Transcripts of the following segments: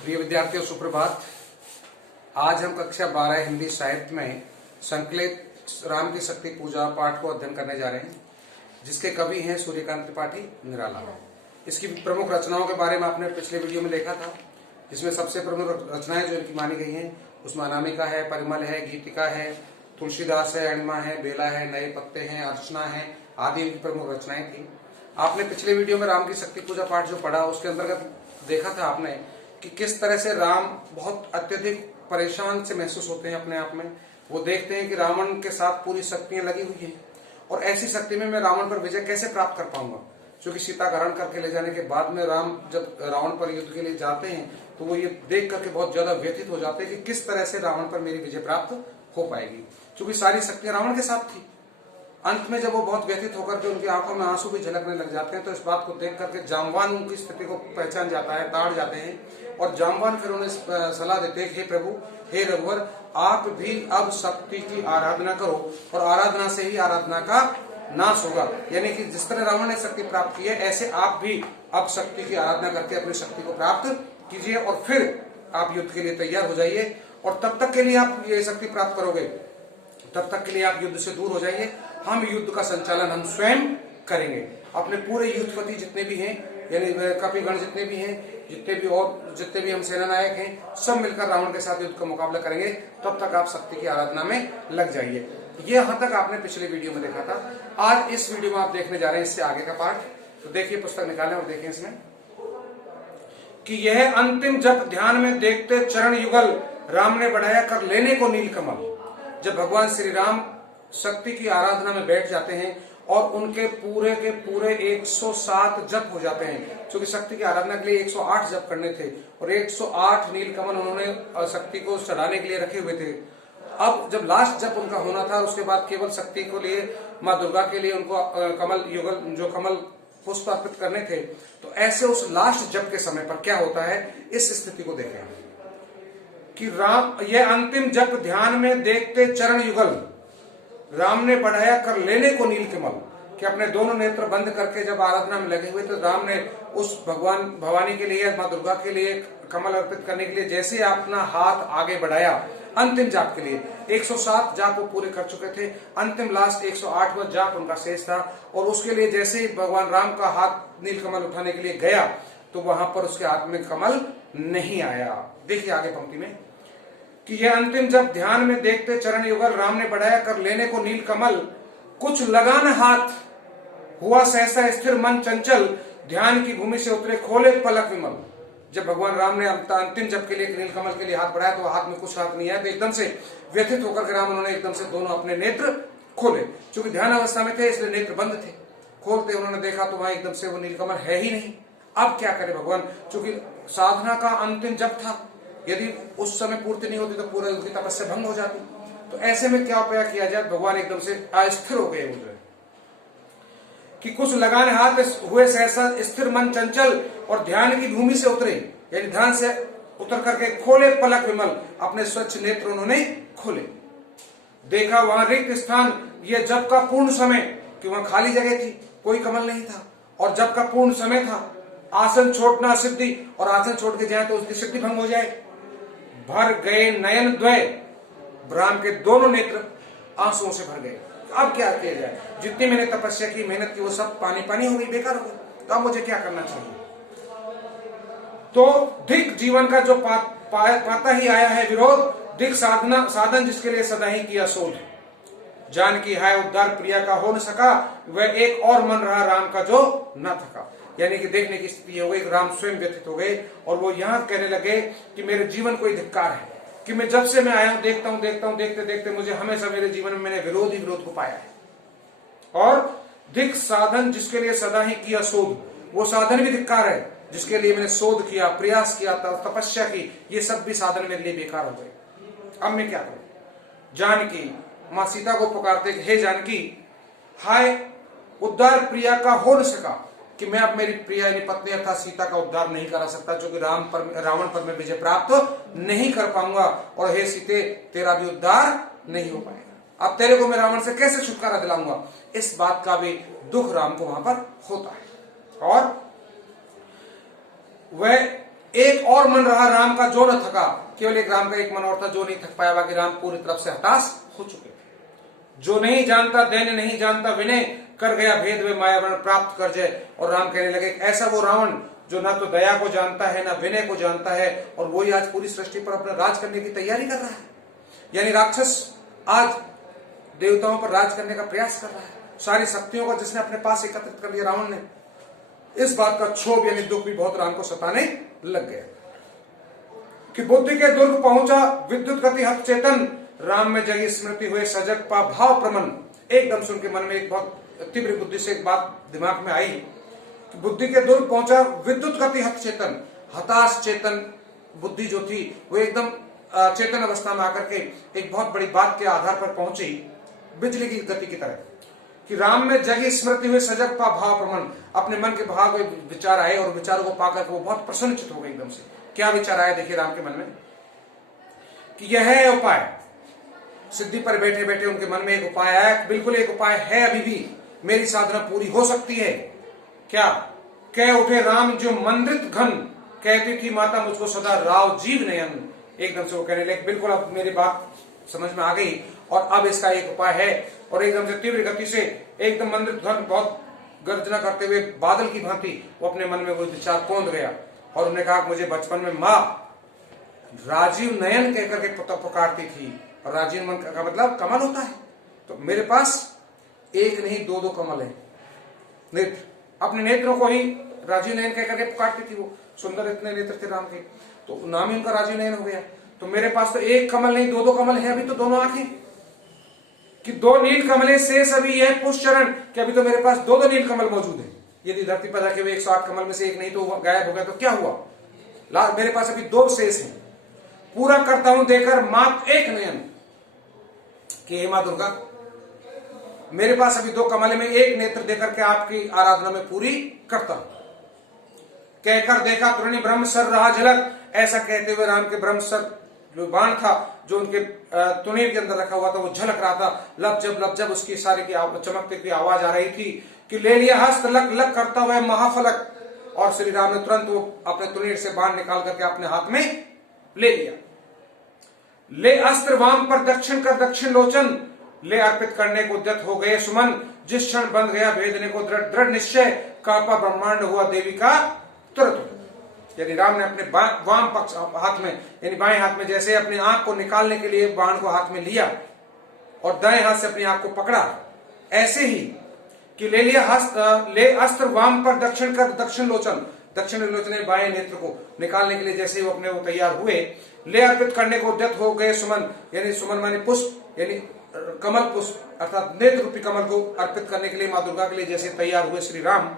प्रिय विद्यार्थियों, सुप्रभात। आज हम कक्षा 12 हिंदी साहित्य में संकलित राम की शक्ति पूजा पाठ को अध्ययन करने जा रहे हैं, जिसके कवि हैं सूर्यकांत त्रिपाठी निराला। इसकी प्रमुख रचनाओं के बारे में आपने पिछले वीडियो में देखा था, जिसमें सबसे प्रमुख रचनाएं जो इनकी मानी गई हैं उसमें अनामिका है, परिमल है, गीतिका है, तुलसीदास है, अणिमा है, बेला है, नए पत्ते हैं, अर्चना है आदि इनकी प्रमुख रचनाएं थी। आपने पिछले वीडियो में राम की शक्ति पूजा पाठ जो पढ़ा उसके अंतर्गत देखा था आपने कि किस तरह से राम बहुत अत्यधिक परेशान से महसूस होते हैं अपने आप में। वो देखते हैं कि रावण के साथ पूरी शक्तियां लगी हुई हैं और ऐसी शक्ति में मैं रावण पर विजय कैसे प्राप्त कर पाऊंगा। क्योंकि सीता का हरण करके ले जाने के बाद में राम जब रावण पर युद्ध के लिए जाते हैं तो वो ये देख करके बहुत ज्यादा व्यथित हो जाते हैं कि किस तरह से रावण पर मेरी विजय प्राप्त हो पाएगी, क्योंकि सारी शक्तियां रावण के साथ थी। अंत में जब वो बहुत व्यथित होकर के उनकी आंखों में आंसू भी झलकने लग जाते हैं तो इस बात को देख करके जामवान उनकी स्थिति को पहचान जाता है, ताड़ जाते हैं और जामवान फिर उन्हें सलाह देते हैं, हे प्रभु, हे रघुवर, आप भी अब शक्ति की आराधना करो और आराधना से ही आराधना का नाश होगा। यानी कि जिस तरह रावण ने शक्ति प्राप्त की है ऐसे आप भी अब शक्ति की आराधना करके अपनी शक्ति को प्राप्त कीजिए और फिर आप युद्ध के लिए तैयार हो जाइए। और तब तक के लिए आप ये शक्ति प्राप्त करोगे, तब तक के लिए आप युद्ध से दूर हो जाइए। हम युद्ध का संचालन हम स्वयं करेंगे। अपने पूरे युद्धपति जितने भी हैं, यानी कपिगण जितने भी हैं, जितने भी हम सेनानायक हैं, सब मिलकर रावण के साथ युद्ध का मुकाबला करेंगे। तब तक आप शक्ति की आराधना में लग जाइए। ये यहाँ तक आपने पिछले वीडियो में देखा था। आज इस वीडियो में आप देखने जा रहे हैं इससे आगे का पाठ। तो देखिए, पुस्तक निकालें और देखें इसमें कि यह अंतिम जप ध्यान में देखते चरण युगल राम ने बढ़ाया कर लेने को नील कमल। जब भगवान श्री राम शक्ति की आराधना में बैठ जाते हैं और उनके पूरे के पूरे 107 जप हो जाते हैं, क्योंकि शक्ति की आराधना के लिए 108 जप करने थे और 108 नीलकमल उन्होंने शक्ति को चढ़ाने के लिए रखे हुए थे। अब जब लास्ट जप उनका होना था, उसके बाद केवल शक्ति को लिए माँ दुर्गा के लिए उनको कमल युगल जो कमल पुष्प अर्पित करने थे। तो ऐसे उस लास्ट जप के समय पर क्या होता है, इस स्थिति को देखें कि राम यह अंतिम जप ध्यान में देखते चरण युगल राम ने बढ़ाया कर लेने को नील कमल। कि अपने दोनों नेत्र बंद करके जब आराधना में लगे हुए तो राम ने उस भगवान भवानी के लिए, माँ दुर्गा के लिए कमल अर्पित करने के लिए जैसे अपना हाथ आगे बढ़ाया अंतिम जाप के लिए, 107 जाप वो पूरे कर चुके थे, अंतिम लास्ट 108वां जाप उनका शेष था। और उसके लिए जैसे ही भगवान राम का हाथ नील कमल उठाने के लिए गया तो वहां पर उसके हाथ में कमल नहीं आया। देखिए आगे पंक्ति में कि यह अंतिम जब ध्यान में देखते चरण युगल राम ने बढ़ाया कर लेने को नील कमल, कुछ लगान हाथ हुआ सहसा स्थिर मन चंचल, ध्यान की भूमि से उतरे खोले पलक विमल। जब भगवान राम ने अंतिम जप के लिए नील कमल के लिए हाथ बढ़ाया तो हाथ में कुछ हाथ नहीं आया, तो एकदम से व्यथित होकर के राम उन्होंने एकदम से दोनों अपने नेत्र खोले। क्योंकि ध्यान अवस्था में थे इसलिए नेत्र बंद थे। खोलते उन्होंने देखा तो वहां एकदम से वो नील कमल है ही नहीं। अब क्या करे भगवान, क्योंकि साधना का अंतिम जप था, यदि उस समय पूर्ति नहीं होती तो पूरा उनकी तपस्या भंग हो जाती। तो ऐसे में क्या उपाय किया जाए, भगवान एकदम से अस्थिर हो गए मुझे कि कुछ लगान हाथ हुए सहसा स्थिर मन चंचल और ध्यान की भूमि से उतरे, यानी ध्यान से उतर करके खोले पलक विमल, अपने स्वच्छ नेत्र उन्होंने खोले। देखा वहां रिक्त स्थान, ये जप का पूर्ण समय, कि वहां खाली जगह थी, कोई कमल नहीं था और जप का पूर्ण समय था। आसन छोड़ना सिद्धि, और आसन छोड़ के जाए तो उसकी सिद्धि भंग हो जाए। भर गए नयन द्वय, राम के दोनों नेत्र आंसुओं से भर गए। अब क्या किया जाए, जितनी मैंने तपस्या की, मेहनत की, वो सब पानी पानी हो गई, बेकार हो गई। तो अब मुझे क्या करना चाहिए। तो धिक जीवन का जो पाता ही आया है विरोध, धिक साधन जिसके लिए सदा ही किया शोध। जान की हाय उद्धार प्रिया का हो न सका, वह एक और मन रहा राम का जो न थका। यानी कि देखने की स्थिति हो गई, राम स्वयं व्यथित हो गए और वो यहाँ कहने लगे कि मेरे जीवन को धिक्कार है कि मैं जब से मैं आया हूं देखता हूं देखते देखते मुझे हमेशा मेरे जीवन में मैंने विरोध ही विरोध को पाया है। और धिक साधन जिसके लिए सदा ही किया शोध, वो साधन भी धिक्कार है जिसके लिए मैंने शोध किया, प्रयास किया, तपस्या की, ये सब भी साधन मेरे लिए बेकार हो गए। अब मैं क्या करूं। जानकी मां सीता को पुकारते, हे जानकी, हाय उद्धार प्रिया का हो न सका, कि मैं अब मेरी प्रिया यानी पत्नी अर्थात सीता का उद्धार नहीं करा सकता, क्योंकि रावण पर मैं विजय प्राप्त नहीं कर पाऊंगा। और हे सीते, तेरा भी उद्धार नहीं हो पाएगा। अब तेरे को मैं रावण से कैसे छुटकारा दिलाऊंगा, इस बात का भी दुख राम को वहां पर होता है। और वह एक और मन रहा राम का जो न थका। केवल एक राम का एक मन और था जो नहीं थक पाया, बाकी राम पूरी तरफ से हताश हो चुके। जो नहीं जानता दैन्य नहीं जानता विनय, कर गया भेद वे मायावरण प्राप्त कर जाए। और राम कहने लगे ऐसा वो रावण जो ना तो दया को जानता है ना विनय को जानता है, और वही आज पूरी सृष्टि पर अपना राज करने की तैयारी कर रहा है। यानी राक्षस आज देवताओं पर राज करने का प्रयास कर रहा है। सारी शक्तियों को जिसने अपने पास एकत्रित कर लिया रावण ने, इस बात का क्षोभ यानी दुख भी बहुत राम को सताने लग गया कि बुद्धि के दुर्ग पहुंचा विद्युत गति हत चेतन, राम में जगी स्मृति हुए सजग पा भाव प्रमन। एकदम सुन के मन में एक बहुत तीव्र बुद्धि से एक बात दिमाग में आई कि बुद्धि के दुर्ग पहुंचा विद्युत गति हत चेतन। हताश चेतन बुद्धि जो थी वो एकदम चेतन अवस्था में आकर के एक बहुत बड़ी बात के आधार पर पहुंची, बिजली की गति की तरह, कि राम में जगी स्मृति हुई सजग पा भाव प्रमन। अपने मन के भाव में विचार आए और विचारों को पाकर वो बहुत प्रसन्नचित हो गए एकदम से। क्या विचार आया देखिए राम के मन में कि यह है उपाय। सिद्धि पर बैठे बैठे उनके मन में एक उपाय आया, बिल्कुल एक उपाय है, अभी भी मेरी साधना पूरी हो सकती है। क्या कह उठे राम जो मंद्रित घन, कहती थी माता मुझको सदा राव जीव नयन। एकदम से वो कहने लगे बिल्कुल अब मेरी बात समझ में आ गई और अब इसका एक उपाय है। और एकदम से तीव्र गति से एकदम मंद्रित घन बहुत गर्जना करते हुए बादल की भांति वो अपने मन में वो विचार कौंध गया और उन्होंने कहा मुझे बचपन में माँ राजीव नयन कहकर के पुकारती थी। और राजीव मन का मतलब कमल होता है, तो मेरे पास एक नहीं दो कमल है। नेत्र, अपने नेत्रों को ही राजीव नयन कहकर के पुकारती थी। वो सुंदर इतने नेत्र थे राम के, तो नाम ही उनका राजीव नयन हो गया। तो मेरे पास तो एक कमल नहीं दो कमल है, अभी तो दोनों आंखें कि दो नील कमले शेष अभी है पुष्चरण, कि अभी तो मेरे पास दो नील कमल मौजूद है। यदि धरती पर रखे हुए 108 कमल में से एक नहीं तो गायब हो गया तो क्या हुआ, मेरे पास अभी दो शेष हैं। पूरा करता हूं देकर मात्र एक नयन, कि हे मां दुर्गा मेरे पास अभी दो कमल में एक नेत्र देकर के आपकी आराधना में पूरी करता हूं। कहकर देखा तुरनी ब्रह्मसर रहा झलक। ऐसा कहते हुए राम के ब्रह्मसर जो बाण था जो उनके तुनीर के अंदर रखा हुआ था वो झलक रहा था। लब जब उसकी सारी की चमकते की आवाज आ रही थी कि ले लिया हस्त लक लक करता हुआ महाफलक। और श्री राम ने तुरंत वो अपने तुनीर से बाण निकाल करके अपने हाथ में ले लिया। ले अस्त्र वाम पर दक्षिण कर दक्षिण लोचन, ले अर्पित करने को उद्यत हो गए सुमन। जिस क्षण बंध गया भेदने को दृढ़ निश्चय, कापा ब्रह्मांड हुआ देवी का तुरंत। यदि राम ने अपने वाम पक्ष हाथ में यानी बाएं हाथ में जैसे अपनी आंख को निकालने के लिए बाण को हाथ में लिया और दाएं हाथ से अपनी आंख को पकड़ा, ऐसे ही कि ले लिया ले अस्त्र वाम पर दक्षिण कर दक्षिण लोचन, दक्षिण लोचन बाएं नेत्र को निकालने के लिए जैसे वो अपने वो तैयार हुए, ले अर्पित करने को उद्यत हो गए सुमन, यानी सुमन माने पुष्प यानी कमल पुष्प अर्थात नेत्र रूपी कमल को अर्पित करने के लिए मां दुर्गा के लिए जैसे तैयार हुए श्री राम।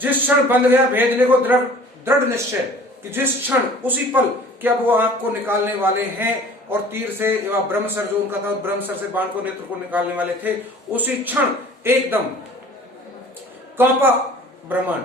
जिस क्षण बंध गया भेदने को दृढ़ निश्चय, कि जिस क्षण उसी पल कि अब वो आंख को निकालने वाले हैं और तीर से ब्रह्मसर जो उनका था ब्रह्मसर से बाण को नेत्र को निकालने वाले थे, उसी क्षण एकदम कांपा ब्रह्मांड,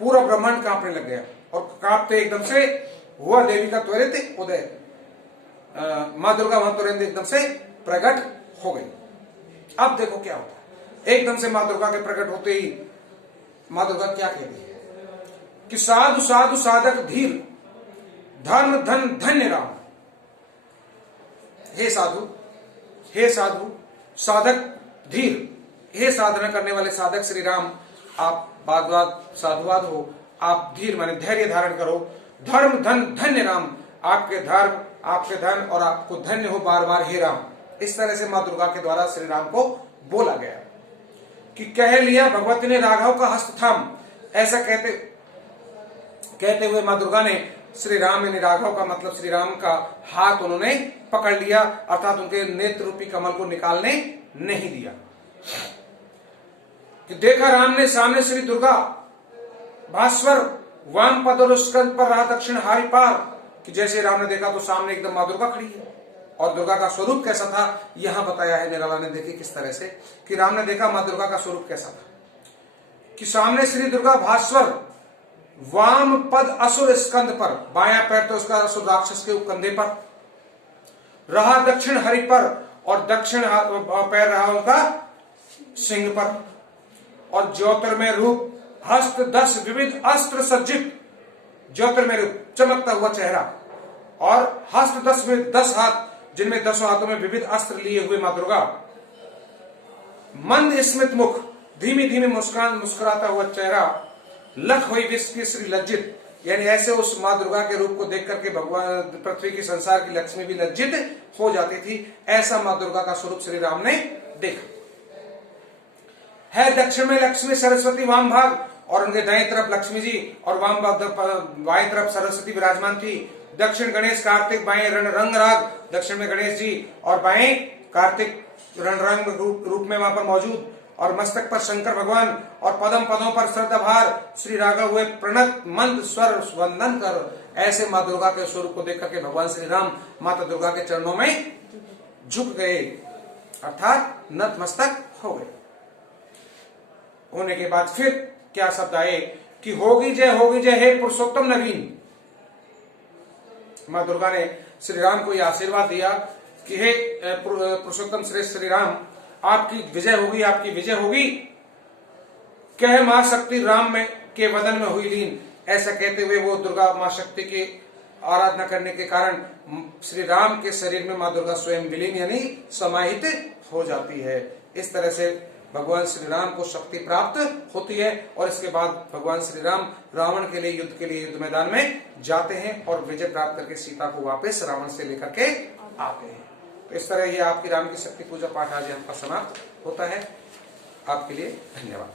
पूरा ब्रह्मांड कांपने लग गया और कांपते एकदम से हुआ देवी का त्वरित उदय। मां दुर्गा वहां तुरंत एकदम से प्रकट हो गई। अब देखो क्या होता है, एकदम से मां दुर्गा के प्रकट होते ही मां दुर्गा क्या कहती है कि साधु साधु साधक धीर धर्म धन धन्य राम। हे साधु साधक धीर, हे साधना करने वाले साधक श्री राम, आप वाद साधुवाद हो, आप धीर माने धैर्य धारण करो। धर्म धन धन्य राम, आपके धर्म आपके धन और आपको धन्य हो बार बार हे राम। इस तरह से मां दुर्गा के द्वारा श्री राम को बोला गया कि कह लिया भगवती ने राघव का हस्त थाम। ऐसा कहते हुए मां दुर्गा ने श्री राम यानी राघव का मतलब श्री राम का हाथ उन्होंने पकड़ लिया, अर्थात उनके नेत्र रूपी कमल को निकालने नहीं दिया। कि देखा राम ने सामने श्री दुर्गा भास्वर वाम पद और स्कंद पर रहा दक्षिण हारी पार, कि जैसे राम ने देखा तो सामने एकदम मां दुर्गा खड़ी है। और दुर्गा का स्वरूप कैसा था यहां बताया है निराला ने, देखिए किस तरह से कि राम ने देखा मां दुर्गा का स्वरूप कैसा था कि सामने श्री दुर्गा भास्वर वाम पद असुर स्कंद पर, बायां पैर तो उसका असुर राक्षस के कंधे पर रहा, दक्षिण हरि पर और दक्षिण पैर रहा उनका सिंह पर। और ज्योतिर्मय रूप हस्त 10 विविध अस्त्र सज्जित, ज्योतिर्मय रूप, चमकता हुआ चेहरा और हस्त 10 हाथ, जिनमें 10 हाथों में विविध अस्त्र लिए हुए मां दुर्गा, मंद स्मित मुख, धीमी धीमी मुस्कान, मुस्कुराता हुआ चेहरा, लख हुई विश्व की श्री लज्जित, यानी ऐसे उस मां दुर्गा के रूप को देख करके भगवान पृथ्वी की संसार की लक्ष्मी भी लज्जित हो जाती थी। ऐसा मां दुर्गा का स्वरूप श्री राम ने देखा है। दक्षिण में लक्ष्मी सरस्वती वाम भाग, और उनके दाएं तरफ लक्ष्मी जी और वाम भाग बाएं तरफ सरस्वती विराजमान थी। दक्षिण गणेश कार्तिक, बाएं रंग राग, दक्षिण में गणेश जी और बाएं कार्तिक रणरंग रूप में वहां पर मौजूद, और मस्तक पर शंकर भगवान और पदम पदों पर श्रद्धाभार श्री राघव हुए प्रणत मंद स्वर वंदन कर। ऐसे मां दुर्गा के स्वरूप को देख करके भगवान श्री राम माता दुर्गा के चरणों में झुक गए, अर्थात नतमस्तक हो गए। होने के बाद फिर क्या शब्द आए कि होगी जय हे पुरुषोत्तम नवीन। मां दुर्गा ने श्री राम को यह आशीर्वाद दिया कि हे पुरुषोत्तम श्रेष्ठ श्री राम, आपकी विजय होगी, आपकी विजय होगी। कह मां शक्ति राम में के वदन में हुई लीन। ऐसा कहते हुए वो दुर्गा मां शक्ति की आराधना करने के कारण श्री राम के शरीर में मां दुर्गा स्वयं विलीन यानी समाहित हो जाती है। इस तरह से भगवान श्री राम को शक्ति प्राप्त होती है, और इसके बाद भगवान श्री राम रावण के लिए युद्ध मैदान में जाते हैं और विजय प्राप्त करके सीता को वापस रावण से लेकर के आते हैं। तो इस तरह ये आपकी राम की शक्ति पूजा पाठ आज आपका समाप्त होता है। आपके लिए धन्यवाद।